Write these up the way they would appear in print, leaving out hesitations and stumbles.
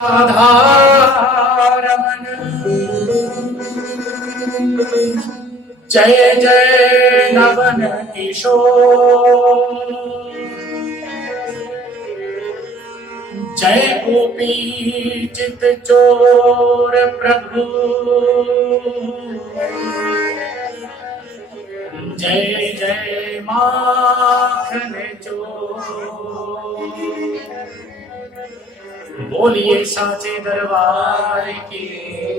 राधारमण जय जय नवन किशोर जय गोपी चित चोर प्रभु जय जय माखन चोर। बोलिए साचे दरबार की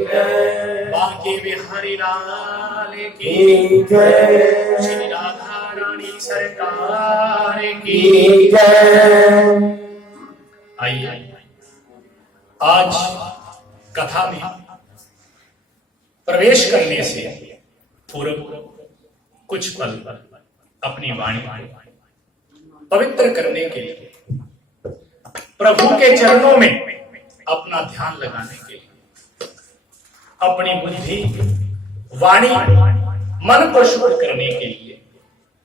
जय, बांके बिहारी लाल की जय, श्री राधा रानी सरकार की जय। आइए आज कथा में प्रवेश करने से पूर्व कुछ पल अपनी वाणी पवित्र करने के लिए, प्रभु के चरणों में अपना ध्यान लगाने के लिए, अपनी बुद्धि वाणी मन को शुद्ध करने के लिए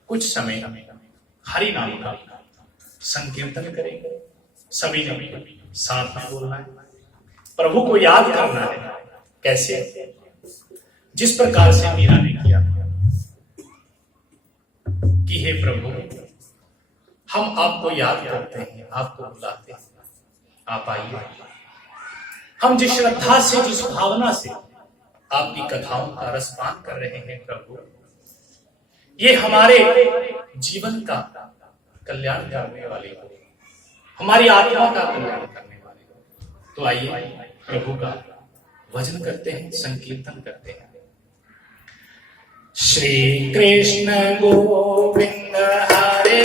कुछ समय हरि नाम का संकीर्तन करेंगे। सभी ने साथ में बोलना है, प्रभु को याद करना है। कैसे? जिस प्रकार से मीरा ने किया कि हे प्रभु, हम आपको याद करते हैं, आपको बुलाते हैं, आप आइए। हम जिस श्रद्धा से, जिस भावना से आपकी कथाओं का रसपान कर रहे हैं प्रभु, ये हमारे जीवन का कल्याण करने वाले हो, हमारी आत्मा का कल्याण करने वाले हो। तो आइए प्रभु का भजन करते हैं, संकीर्तन करते हैं। श्री कृष्ण गोविंद हरे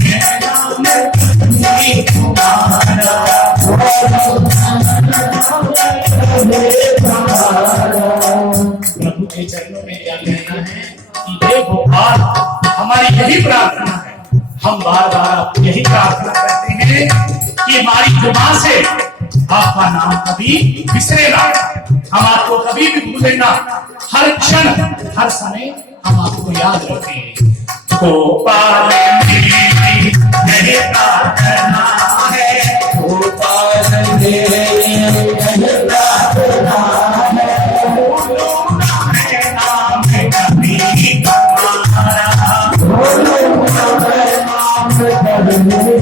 Hare प्रार्थना है। हम बार बार यही प्रार्थना करते हैं कि हमारी जुबान से आपका नाम कभी बिसरे ना, हम आपको कभी भी भूले ना, हर क्षण हर समय हम आपको याद रखें। गोपाल मेरी यही प्रार्थना है, गोपाल मेरी यही प्रार्थना है, नाम कभी तुम्हारा, नाम कभी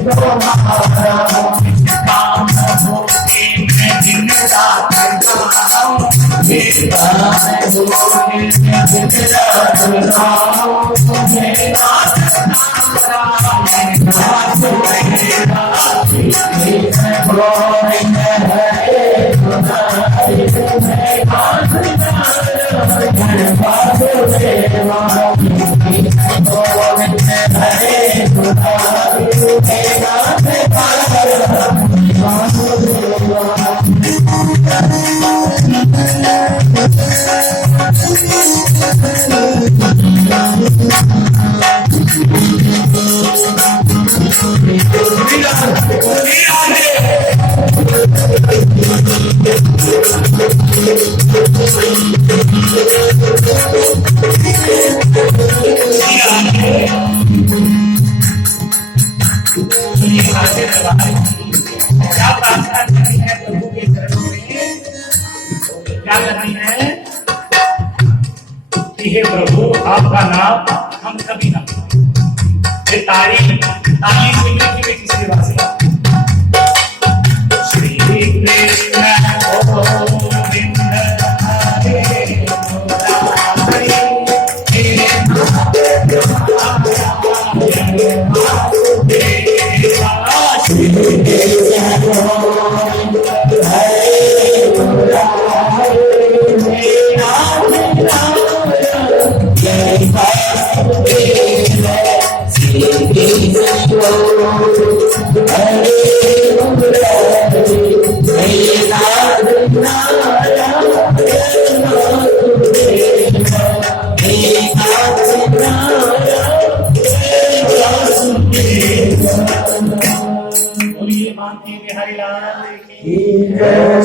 तुम्हारा, काम होके मैं दिन रात गाऊं, मेरा होके मैं दिन रात गाऊं, मेरा क्या प्रार्थना करनी है प्रभु के चरणों में, क्या करनी है कि हे प्रभु आपका नाम हम कभी ना भूलें। ताली सुनने की किसी सेवा से श्री कृष्ण गोविंद हरे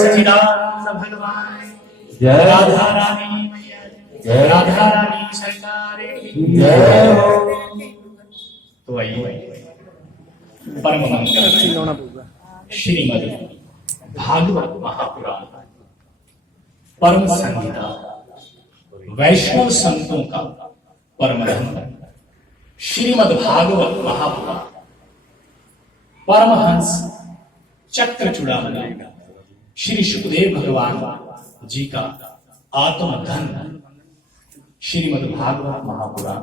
सच्चिदानंद भगवान राधा रानी मैया, राधा रानी सरकार जय हो। तो आइए परम मंगल श्रीमद् भागवत महापुराण परम संहिता वैष्णव संतों का परम धर्म श्रीमद् भागवत महापुराण परमहंस चक्र चूड़ामणि श्री सुखदेव भगवान जी का आत्मधन श्रीमद् भागवत महापुराण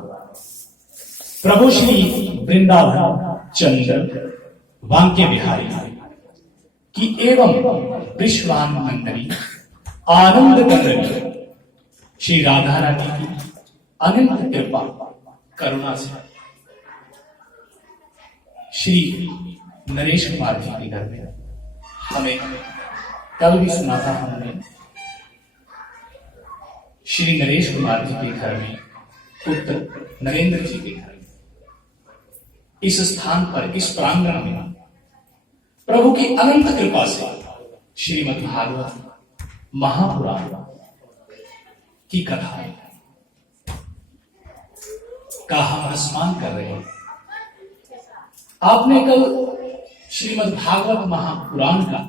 प्रभु श्री वृंदावन चंद्र वांके बिहारी की एवं विश्वानंदनी आनंद कर श्री राधा रानी की अनंत कृपा करुणा से श्री नरेश कुमार जी के घर में हमें कल भी सुना था हमने, श्री नरेश कुमार जी के घर में पुत्र नरेंद्र जी के घर में इस स्थान पर इस प्रांगण में प्रभु की अनंत कृपा से श्रीमद् भागवत महापुराण की कथा का हम स्मरण कर रहे हैं। आपने कल श्रीमद् भागवत महापुराण का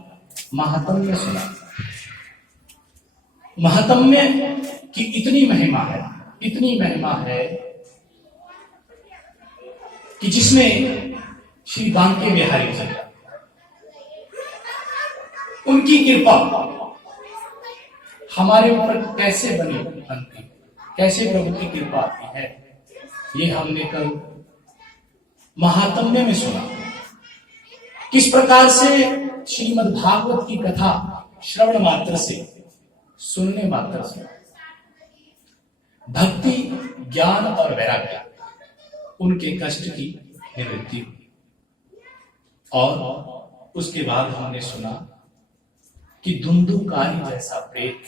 महात्म्य सुना। महात्म्य की इतनी महिमा है कि जिसमें श्री बांके बिहारी जी उनकी कृपा हमारे ऊपर कैसे बनती, कैसे प्रभु की कृपा आती है, ये हमने कल महात्म्य में सुना। किस प्रकार से श्रीमद् भागवत की कथा श्रवण मात्र से, सुनने मात्र से भक्ति, ज्ञान और वैराग्य उनके कष्ट की निवृत्ति हुई। और उसके बाद हमने सुना कि धुंधुकारी जैसा प्रेत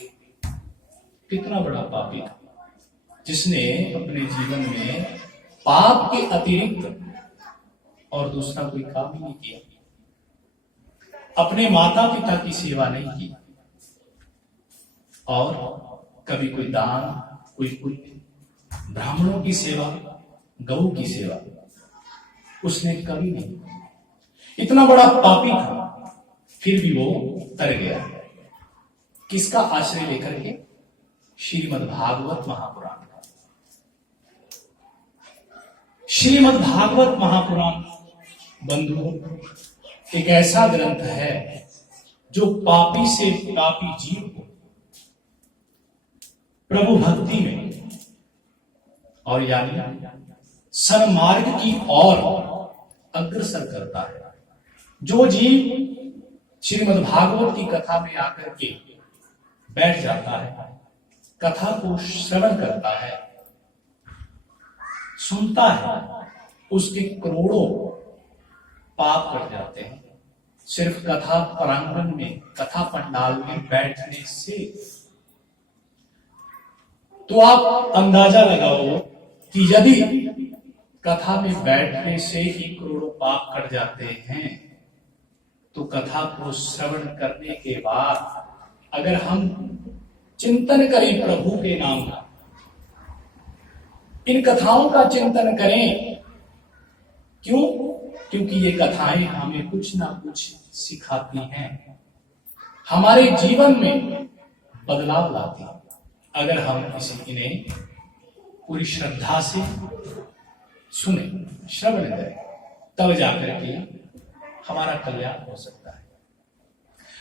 कितना बड़ा पापी था, जिसने अपने जीवन में पाप के अतिरिक्त और दूसरा कोई काम ही नहीं किया, अपने माता पिता की सेवा नहीं की, और कभी कोई दान, कोई पुण्य, ब्राह्मणों की सेवा, गऊ की सेवा उसने कभी नहीं। इतना बड़ा पापी था, फिर भी वो तर गया। किसका आश्रय लेकर के? श्रीमद् भागवत महापुराण का। श्रीमद् भागवत महापुराण बंधुओं एक ऐसा ग्रंथ है जो पापी से पापी जीव को प्रभु भक्ति में और यानी सन्मार्ग की ओर अग्रसर करता है। जो जीव श्रीमद् भागवत की कथा में आकर के बैठ जाता है, कथा को श्रवण करता है, सुनता है, उसके करोड़ों पाप कट जाते हैं। सिर्फ कथा प्रांगण में, कथा पंडाल में बैठने से। तो आप अंदाजा लगाओ कि यदि कथा में बैठने से ही करोड़ों पाप कट जाते हैं, तो कथा को श्रवण करने के बाद अगर हम चिंतन करें प्रभु के नाम का, इन कथाओं का चिंतन करें। क्यों? क्योंकि ये कथाएं हमें कुछ ना कुछ सिखाती हैं, हमारे जीवन में बदलाव लाती हैं। अगर हम इन्हें पूरी श्रद्धा से सुने, श्रवण करें, तब जाकर के हमारा कल्याण हो सकता है।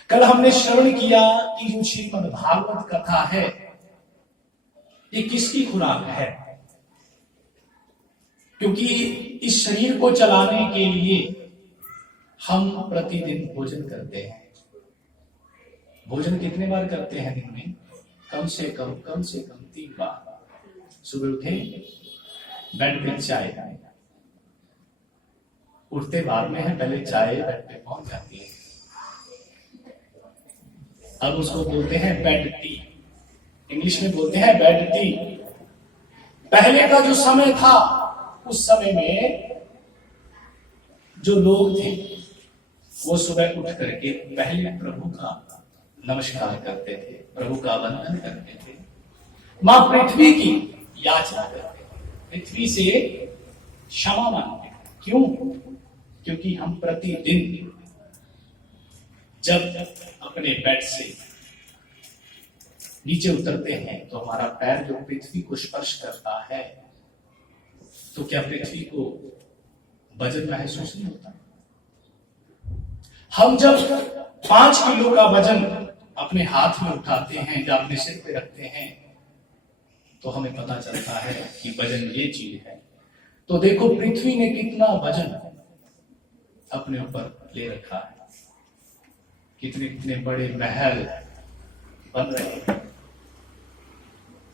कल हमने श्रवण किया कि जो श्रीमद् भागवत कथा है, ये किसकी खुराक है? क्योंकि इस शरीर को चलाने के लिए हम प्रतिदिन भोजन करते हैं। भोजन कितने बार करते हैं दिन में? कम से कम 3 बार। सुबह उठे, बेड पे चाय, उठते बाद में है, पहले चाय बेड पे पहुंच जाती है। अब उसको बोलते हैं बेड टी, इंग्लिश में बोलते हैं बेड टी। पहले का जो समय था, उस समय में जो लोग थे वो सुबह उठ करके पहले प्रभु का नमस्कार करते थे, प्रभु का वंदन करते थे, मां पृथ्वी की याचना करते थे, पृथ्वी से क्षमा मांगते। क्यों? क्योंकि हम प्रतिदिन जब अपने बेड से नीचे उतरते हैं तो हमारा पैर जो पृथ्वी को स्पर्श करता है, तो क्या पृथ्वी को वजन महसूस नहीं होता? हम जब 5 किलो का वजन अपने हाथ में उठाते हैं या अपने सिर पे रखते हैं, तो हमें पता चलता है कि वजन ये चीज है। तो देखो पृथ्वी ने कितना वजन अपने ऊपर ले रखा है, कितने कितने बड़े महल बन रहे हैं।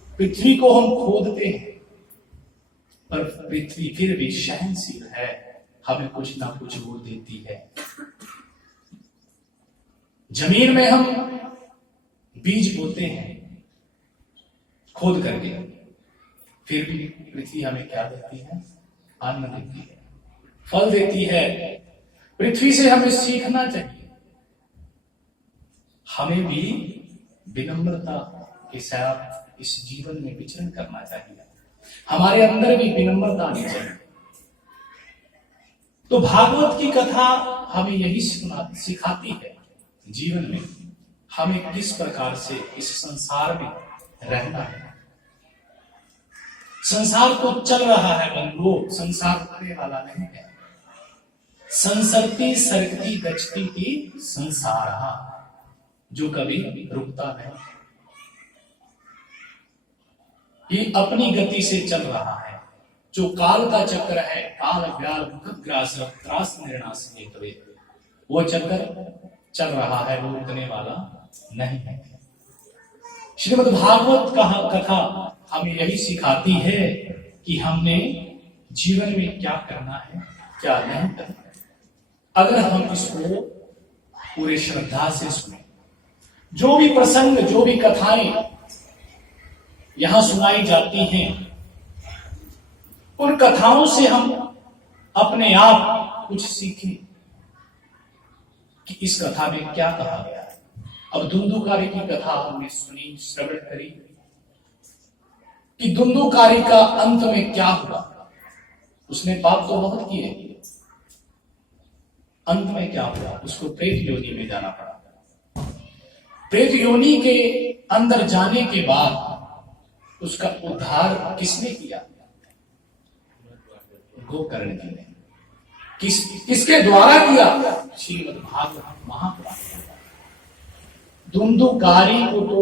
पृथ्वी को हम खोदते हैं, पर पृथ्वी फिर भी सहनशील है, हमें कुछ ना कुछ वो देती है। जमीन में हम बीज बोते हैं खोद करके, फिर भी पृथ्वी हमें क्या देती है? अन्न देती है, फल देती है। पृथ्वी से हमें सीखना चाहिए, हमें भी विनम्रता के साथ इस जीवन में विचरण करना चाहिए। हमारे अंदर भी विनम्रता आनी चाहिए। तो भागवत की कथा हमें यही सिखाती है, जीवन में हमें किस प्रकार से इस संसार में रहना है। संसार तो चल रहा है बंधुओं, संसार रुकने वाला नहीं है। संसरती सरकती गचती की संसार, जो कभी रुकता नहीं, ये अपनी गति से चल रहा है। जो काल का चक्र है, काल व्याल ग्रास त्रास निर्णास हेतवे, वो चक्र चल रहा है, वो रुकने वाला नहीं है। श्रीमद् भागवत कथा हमें यही सिखाती है कि हमने जीवन में क्या करना है, क्या नहीं करना है। अगर हम इसको पूरे श्रद्धा से सुने, जो भी प्रसंग, जो भी कथाएं यहां सुनाई जाती हैं, उन कथाओं से हम अपने आप कुछ सीखें कि इस कथा में क्या कहा गया है। अब धुंधुकारी की कथा हमने सुनी, श्रवण करी कि धुंधुकारी का अंत में क्या हुआ। उसने पाप तो बहुत किए, अंत में क्या हुआ, उसको प्रेत योनि में जाना पड़ा। प्रेत योनि के अंदर जाने के बाद उसका उद्धार किसने किया? गोकर्ण जी ने। किसके द्वारा किया? श्रीमद् भागवत महापुराण। धुंधुकारी को तो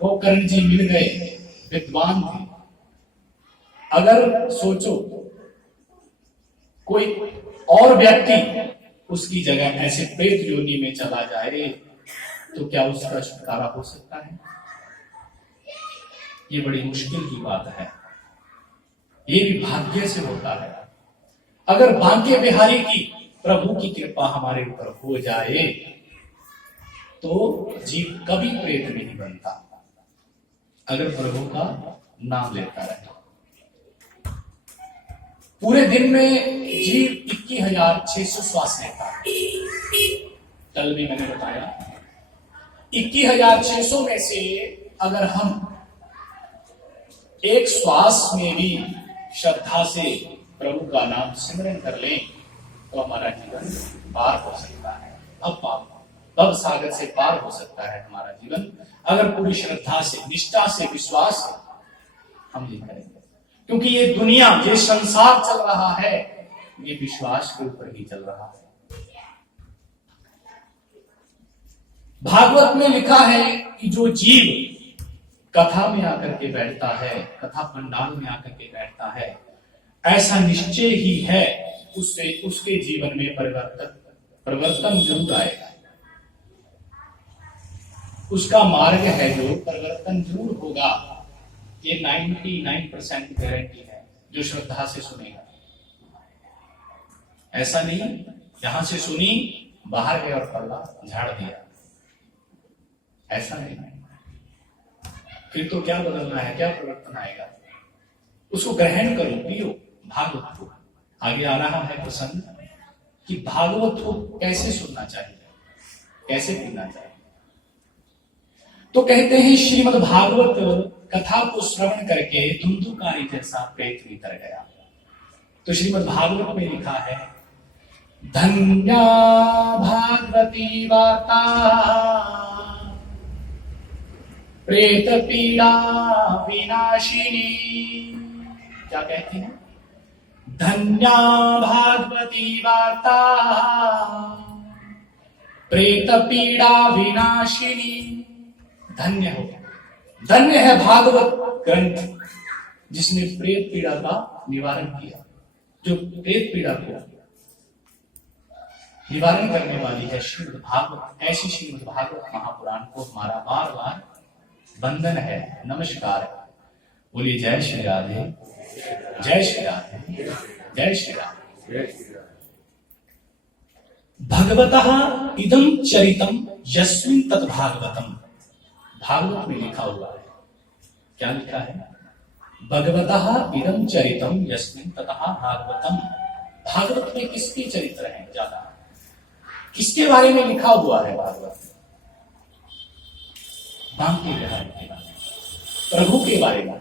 गोकर्ण जी मिल गए, विद्वान थे। अगर सोचो कोई और व्यक्ति उसकी जगह ऐसे प्रेत योनि में चला जाए तो क्या उसका छुटकारा हो सकता है? ये बड़ी मुश्किल की बात है। ये भी भाग्य से होता है। अगर बांके बिहारी की प्रभु की कृपा हमारे ऊपर हो जाए तो जीव कभी प्रेत नहीं बनता, अगर प्रभु का नाम लेता रहे। पूरे दिन में जीव 21,600 श्वास लेता है। कल भी मैंने बताया 21,600 में से अगर हम एक श्वास में भी श्रद्धा से प्रभु का नाम सिमरन कर लें तो हमारा जीवन पार हो सकता है। अब भव सागर से पार हो सकता है हमारा जीवन, अगर पूरी श्रद्धा से, निष्ठा से, विश्वास से हम ये करेंगे। क्योंकि ये दुनिया, ये संसार चल रहा है, ये विश्वास के ऊपर ही चल रहा है। भागवत में लिखा है कि जो जीव कथा में आकर के बैठता है, कथा पंडाल में आकर के बैठता है, ऐसा निश्चय ही है उससे उसके जीवन में परिवर्तन जरूर आएगा। उसका मार्ग है जो परिवर्तन जरूर होगा। ये 99% गारंटी है जो श्रद्धा से सुनेगा। ऐसा नहीं यहां से सुनी, बाहर गए और पल्ला झाड़ दिया, ऐसा नहीं। फिर तो क्या बदलना है, क्या परिवर्तन आएगा? उसको ग्रहण करो, पियो भागवत को। आगे आ रहा है प्रसंग कि भागवत को कैसे सुनना चाहिए, कैसे पीना चाहिए। तो कहते हैं श्रीमद् भागवत कथा को श्रवण करके धुंधुकारी जैसा प्रेत भीतर गया। तो श्रीमद् भागवत में लिखा है, धन्या भागवती वार्ता प्रेत पीड़ा विनाशिनी। क्या कहती है? धन्या भागवती वार्ता प्रेत पीड़ा विनाशिनी। धन्य हो, धन्य है भागवत ग्रंथ जिसने प्रेत पीड़ा का निवारण किया, जो प्रेत पीड़ा को निवारण करने वाली है श्रीमद् भागवत। ऐसी श्रीमद् भागवत महापुराण को हमारा बार बार वंदन है, नमस्कार है। बोलिए जय श्री राधे, जय श्री राधे, जय श्री राधे। भगवतः इदं चरितम यस्मिन् तत् भागवतम। भागवत में लिखा हुआ है, क्या लिखा है? भगवतः इदं चरितम यस्मिन् ततः भागवतम। भागवत में किसके चरित्र हैं ज्यादा? किसके बारे में लिखा हुआ है भागवत? बांके बिहारी के बारे में, प्रभु के बारे में,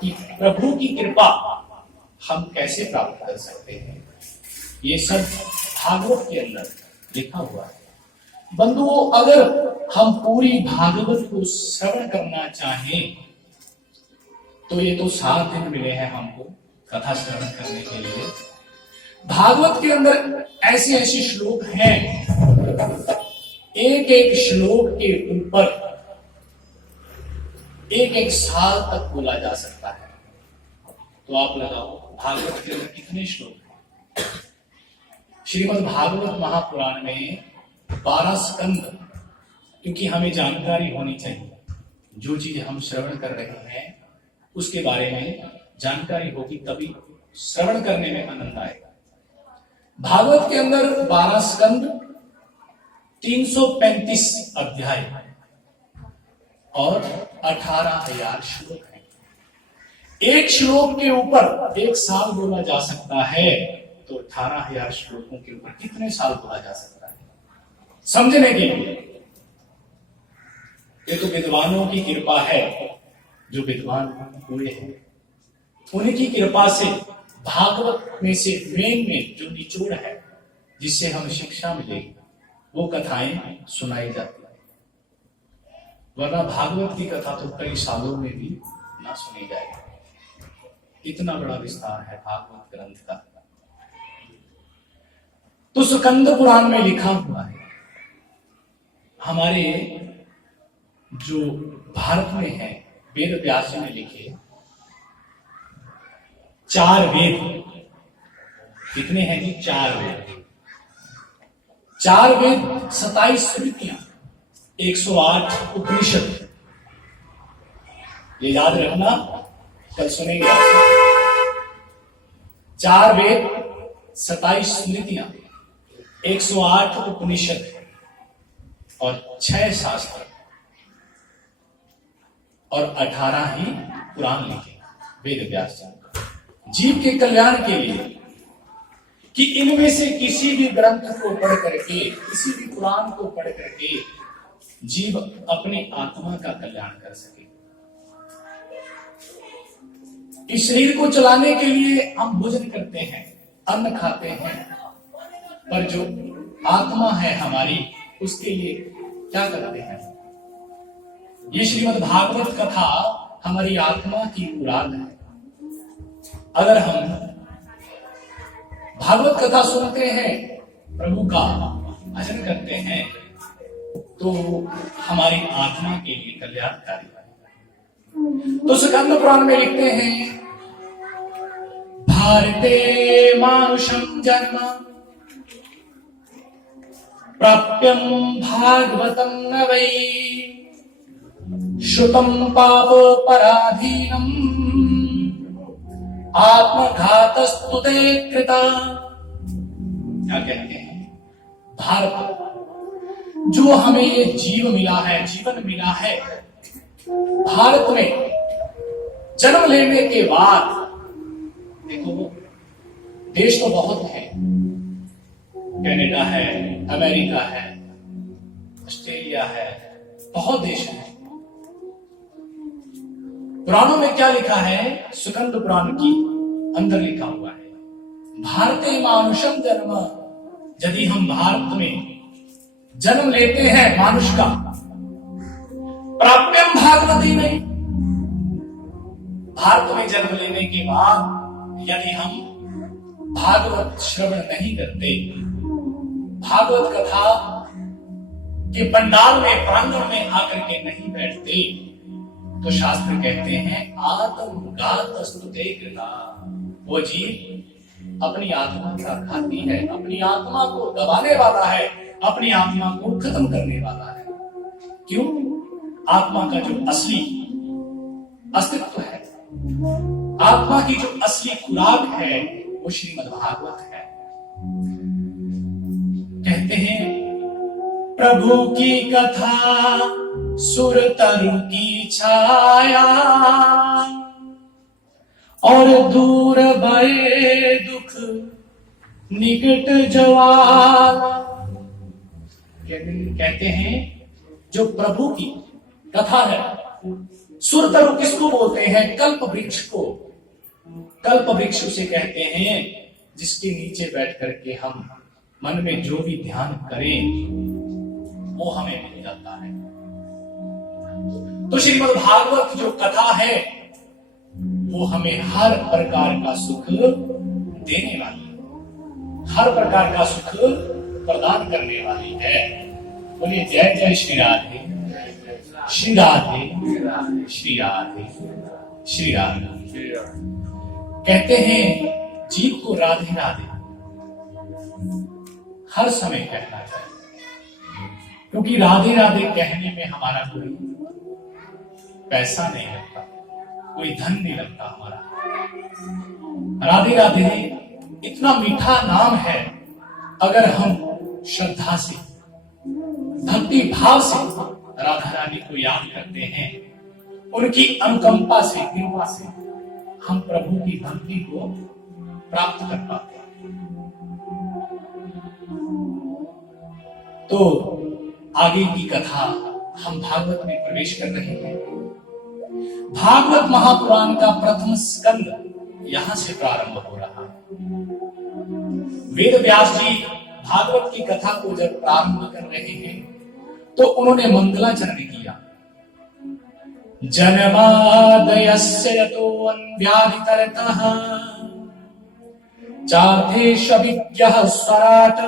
कि प्रभु की कृपा हम कैसे प्राप्त कर सकते हैं। ये सब भागवत के अंदर लिखा हुआ है। बंधुओं, अगर हम पूरी भागवत को श्रवण करना चाहें तो ये तो 7 दिन मिले हैं हमको कथा श्रवण करने के लिए। भागवत के अंदर ऐसे ऐसे श्लोक हैं, एक एक श्लोक के ऊपर एक एक साल तक बोला जा सकता है। तो आप लगाओ भागवत के अंदर कितने श्लोक हैं? श्रीमद् भागवत महापुराण में 12 स्कंद। क्योंकि हमें जानकारी होनी चाहिए, जो चीज हम श्रवण कर रहे हैं उसके बारे में जानकारी होगी, तभी श्रवण करने में आनंद आएगा। भागवत के अंदर 12 स्कंद, 335 अध्याय और 18,000 श्लोक हैं। एक श्लोक के ऊपर 1 साल बोला जा सकता है, तो 18,000 श्लोकों के ऊपर कितने साल बोला जा सकता है? समझने के लिए ये तो विद्वानों की कृपा है, जो विद्वान हुए हैं उनकी कृपा से भागवत में से मेन में जो निचोड़ है जिससे हम शिक्षा मिलेगी वो कथाएं सुनाई जाती है, वरना भागवत की कथा तो कई सालों में भी ना सुनी जाएगी। इतना बड़ा विस्तार है भागवत ग्रंथ का। तो स्कंद पुराण में लिखा हुआ है, हमारे जो भारत में है वेद व्यास जी ने लिखे 4 वेद। कितने हैं जी? 4 वेद। 4 वेद, 27 स्मृतियां, 108 उपनिषद। ये याद रखना, कल सुनेंगे आपसे। 4 वेद, 27 स्मृतियां, 108 उपनिषद और 6 शास्त्र और 18 ही पुराण लिखे वेद व्यास जी जीव के कल्याण के लिए, कि इनमें से किसी भी ग्रंथ को पढ़ करके, किसी भी पुराण को पढ़ करके जीव अपनी आत्मा का कल्याण कर सके। इस शरीर को चलाने के लिए हम भोजन करते हैं, अन्न खाते हैं, पर जो आत्मा है हमारी उसके लिए क्या करते हैं? ये श्रीमद् भागवत कथा हमारी आत्मा की खुराक है। अगर हम भागवत कथा सुनते हैं, प्रभु का भजन करते हैं, तो हमारी आत्मा के लिए कल्याणकारी है। तो स्कंद पुराण में लिखते हैं, भारते मानुषम जन्म प्राप्यम भागवतम न वै श्रुतम पाप पराधीनम आत्मघातस्तु ते कृता। क्या कहते हैं? भारत जो हमें ये जीव मिला है, जीवन मिला है, भारत में जन्म लेने के बाद, देखो देश तो बहुत है, कनाडा है, अमेरिका है, ऑस्ट्रेलिया है, बहुत देश है। पुराणों में क्या लिखा है? स्कंद पुराण की अंदर लिखा हुआ है, भारते मानुषम जन्म। यदि हम भारत में जन्म लेते हैं मानुष का, प्राप्यम भागवती नहीं, भारत में जन्म लेने के बाद यदि हम भागवत श्रवण नहीं करते, भागवत कथा के पंडाल में, प्रांगण में आकर के नहीं बैठते, तो शास्त्र कहते हैं आत्मघातस्तु ते कृता। वो जीव अपनी आत्मा का घाती है, अपनी आत्मा को दबाने वाला है, अपनी आत्मा को खत्म करने वाला है। क्यों? आत्मा का जो असली अस्तित्व है, आत्मा की जो असली खुराक है, वो श्रीमद् भागवत है। कहते हैं प्रभु की कथा सुर तरु की छाया और दूर भये दुख निकट ज्वाला। कहते हैं जो प्रभु की कथा है, सुर तरु किसको बोलते हैं? कल्प वृक्ष को। कल्प वृक्ष उसे कहते हैं जिसके नीचे बैठ करके हम मन में जो भी ध्यान करें वो हमें मिल जाता है। तो श्रीमद् भागवत जो कथा है वो हमें हर प्रकार का सुख देने वाली है, हर प्रकार का सुख प्रदान करने वाली है। बोलिए जय जय श्री राधे, श्री राधे, श्री राधे, श्री राधे। कहते हैं जीव को राधे राधे हर समय कहना चाहिए, क्योंकि राधे राधे कहने में हमारा कोई पैसा नहीं लगता, कोई धन नहीं लगता हमारा। राधे राधे इतना मीठा नाम है, अगर हम श्रद्धा से, भक्ति भाव से राधा रानी को याद करते हैं, उनकी अनुकंपा से, कृपा से, हम प्रभु की भक्ति को प्राप्त कर पाते हैं। तो आगे की कथा हम भागवत में प्रवेश कर रहे हैं। भागवत महापुराण का प्रथम स्कंद यहां से प्रारंभ हो रहा है। वेद व्यास जी भागवत की कथा को जब प्रारंभ कर रहे हैं तो उन्होंने मंगलाचरण किया। जन्मादयस्य यतोऽन्व्याधितरतः चार्थेष्वभिज्ञः स्वराट्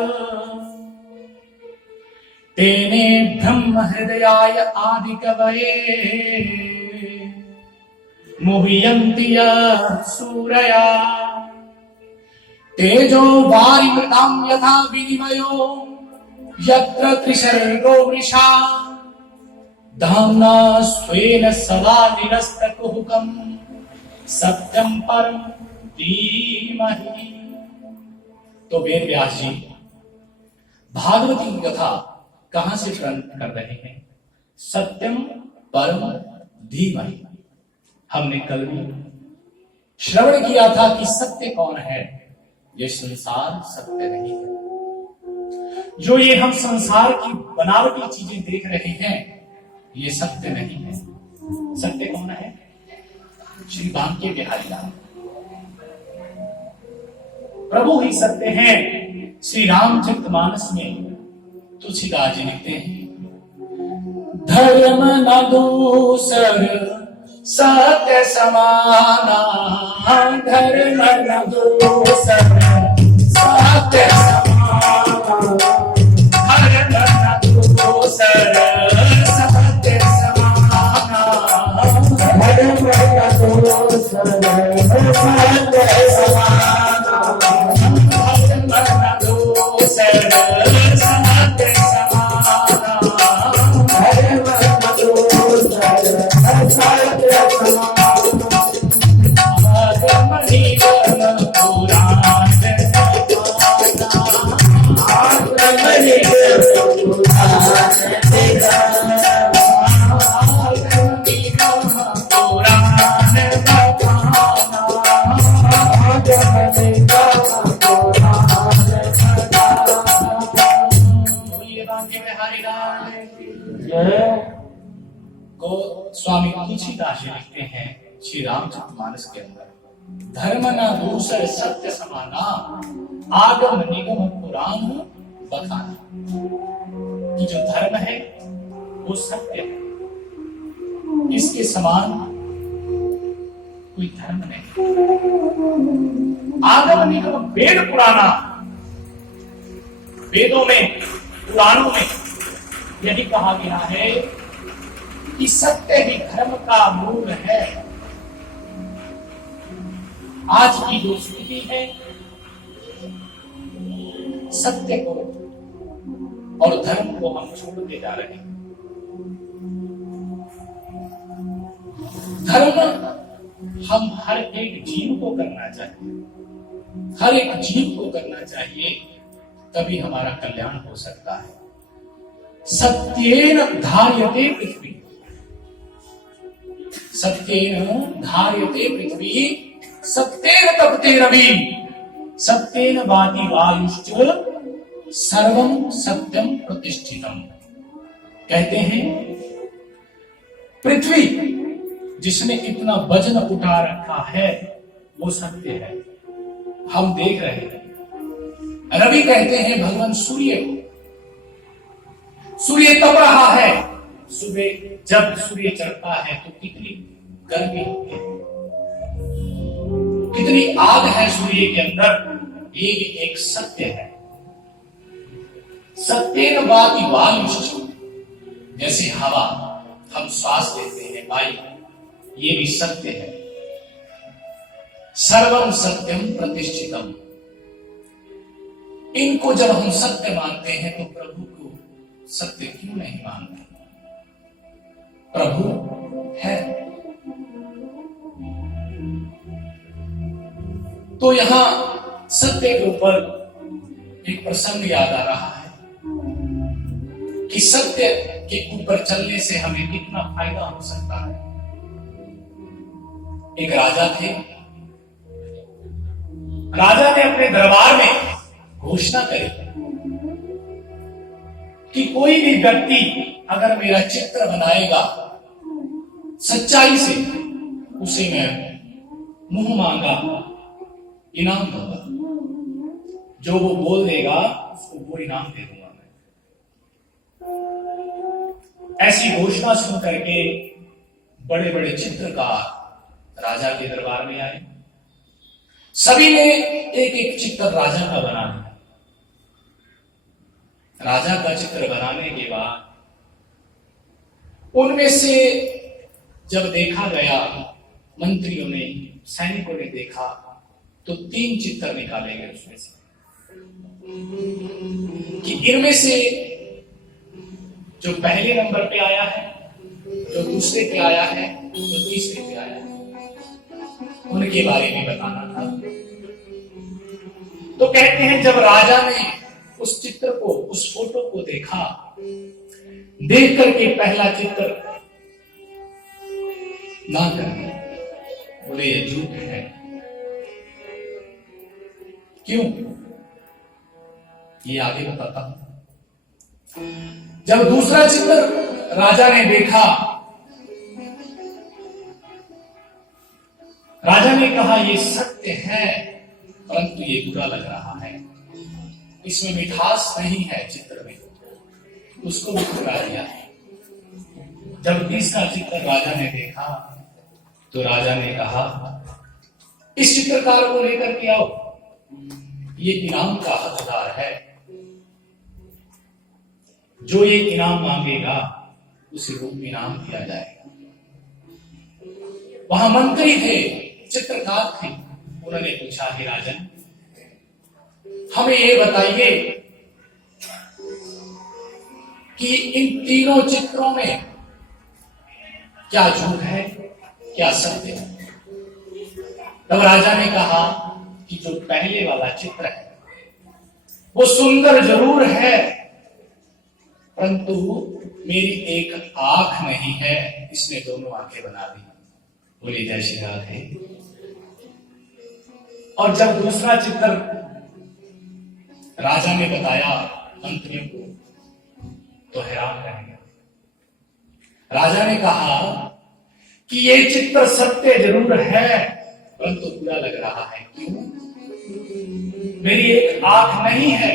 तेने ब्रह्म हृदयाय आदिकवये मुह्यन्ति यः सूरया तेजो वारिमृतां यथा विनिमयो यत्र त्रिसर्गो वृषा धाम्ना स्वेन सदा निरस्तकुहकम् सत्यं परं धीमहि। तो वेद व्यास जी भागवती की कथा कहां से श्रवण कर रहे हैं? सत्यम परम धीमहि। हमने कल भी श्रवण किया था कि सत्य कौन है? ये संसार सत्य नहीं है। जो ये हम संसार की बनावटी चीजें देख रहे हैं ये सत्य नहीं है। सत्य कौन है? श्री बांके बिहारी राम प्रभु ही सत्य हैं। श्री रामचरितमानस में तुलसीदास जी लिखते हैं, धर्म न दूसर सत्य समाना, धर्म न दूसर सत्य समाना, धर्म न दूसर सत्य समाना, धर्म न दूसर सत्य समाना, धर्म न दूसर सत्य समाना, धर्म न दूसर सत्य समाना। आगम निगम पुराण गाना, आगम निगम पुराण गाना, आगम निगम पुराण गाना, आगम निगम पुराण गाना। बोलिए बांके बिहारी राम की जय। को स्वामी तुलसीदास जी लिखते हैं श्री रामचरितमानस के अंदर, धर्म न दूसर सत्य समाना, आगम निगम पुराण बखाना। कि जो धर्म है वो सत्य है, इसके समान कोई धर्म नहीं। आगम निगम वेद पुराना, वेदों में पुराणों में यदि कहा गया है कि सत्य ही धर्म का मूल है। आज की जो स्थिति है सत्य को और धर्म को हम छोड़ते जा रहे हैं। धर्म हम हर एक जीव को करना चाहिए, हर एक जीव को करना चाहिए, तभी हमारा कल्याण हो सकता है। सत्येन धार्यते पृथ्वी, सत्येन धार्यते पृथ्वी, सत्येन तपते रवि, सत्येन वाति वायुश्च सर्वं सत्यम प्रतिष्ठितम। कहते हैं पृथ्वी जिसने इतना वजन उठा रखा है वो सत्य है, हम देख रहे हैं। रवि कहते हैं भगवान सूर्य को, सूर्य तप रहा है। सुबह जब सूर्य चढ़ता है तो कितनी गर्मी होती है, कितनी आग है सूर्य के अंदर। ये एक सत्य है। सत्येन वाति वायुश्च, जैसे हवा हम श्वास लेते हैं वायु, ये भी सत्य है। सर्वम सत्यम प्रतिष्ठितम, इनको जब हम सत्य मानते हैं तो प्रभु को सत्य क्यों नहीं मानते? प्रभु है। तो यहां सत्य के ऊपर एक प्रसंग याद आ रहा है कि सत्य के ऊपर चलने से हमें कितना फायदा हो सकता है। एक राजा थे, राजा ने अपने दरबार में घोषणा करी कि कोई भी व्यक्ति अगर मेरा चित्र बनाएगा सच्चाई से, उसे मैं मुंह मांगा इनाम दूंगा। जो वो बोल देगा उसको वो इनाम दे दूंगा मैं। ऐसी घोषणा सुन करके बड़े बड़े चित्रकार राजा के दरबार में आए। सभी ने एक एक चित्र राजा का बनाया। राजा का चित्र बनाने के बाद उनमें से जब देखा गया, मंत्रियों ने, सैनिकों ने देखा, तो 3 चित्र निकाले गए उसमें से कि इनमें से जो पहले नंबर पे आया है, जो दूसरे पे आया है, जो तीसरे पे आया है, उनके बारे में बताना था। तो कहते हैं जब राजा ने उस चित्र को, उस फोटो को देखा, देख करके पहला चित्र ना करना, बोले ये झूठ है। क्यों? ये आगे बताता हूं। जब दूसरा चित्र राजा ने देखा, राजा ने कहा ये सत्य है, परंतु ये बुरा लग रहा है, इसमें मिठास नहीं है चित्र में, उसको भी ठुकरा दिया। जब तीसरा चित्र राजा ने देखा तो राजा ने कहा इस चित्रकार को लेकर के आओ, ये इनाम का हकदार है, जो ये इनाम मांगेगा उसे वो इनाम दिया जाएगा। वहां मंत्री थे, चित्रकार थे, उन्होंने पूछा कि राजन हमें ये बताइए कि इन तीनों चित्रों में क्या झूठ है, क्या सत्य है। तब राजा ने कहा कि जो पहले वाला चित्र है वो सुंदर जरूर है, परंतु मेरी एक आंख नहीं है, इसने दोनों आंखें बना दी। बोली जय श्री राधे। और जब दूसरा चित्र राजा ने बताया मंत्रियों को तो हैरान रह गया। राजा ने कहा कि ये चित्र सत्य जरूर है, परंतु बुरा लग रहा है। क्यों? मेरी एक आंख नहीं है,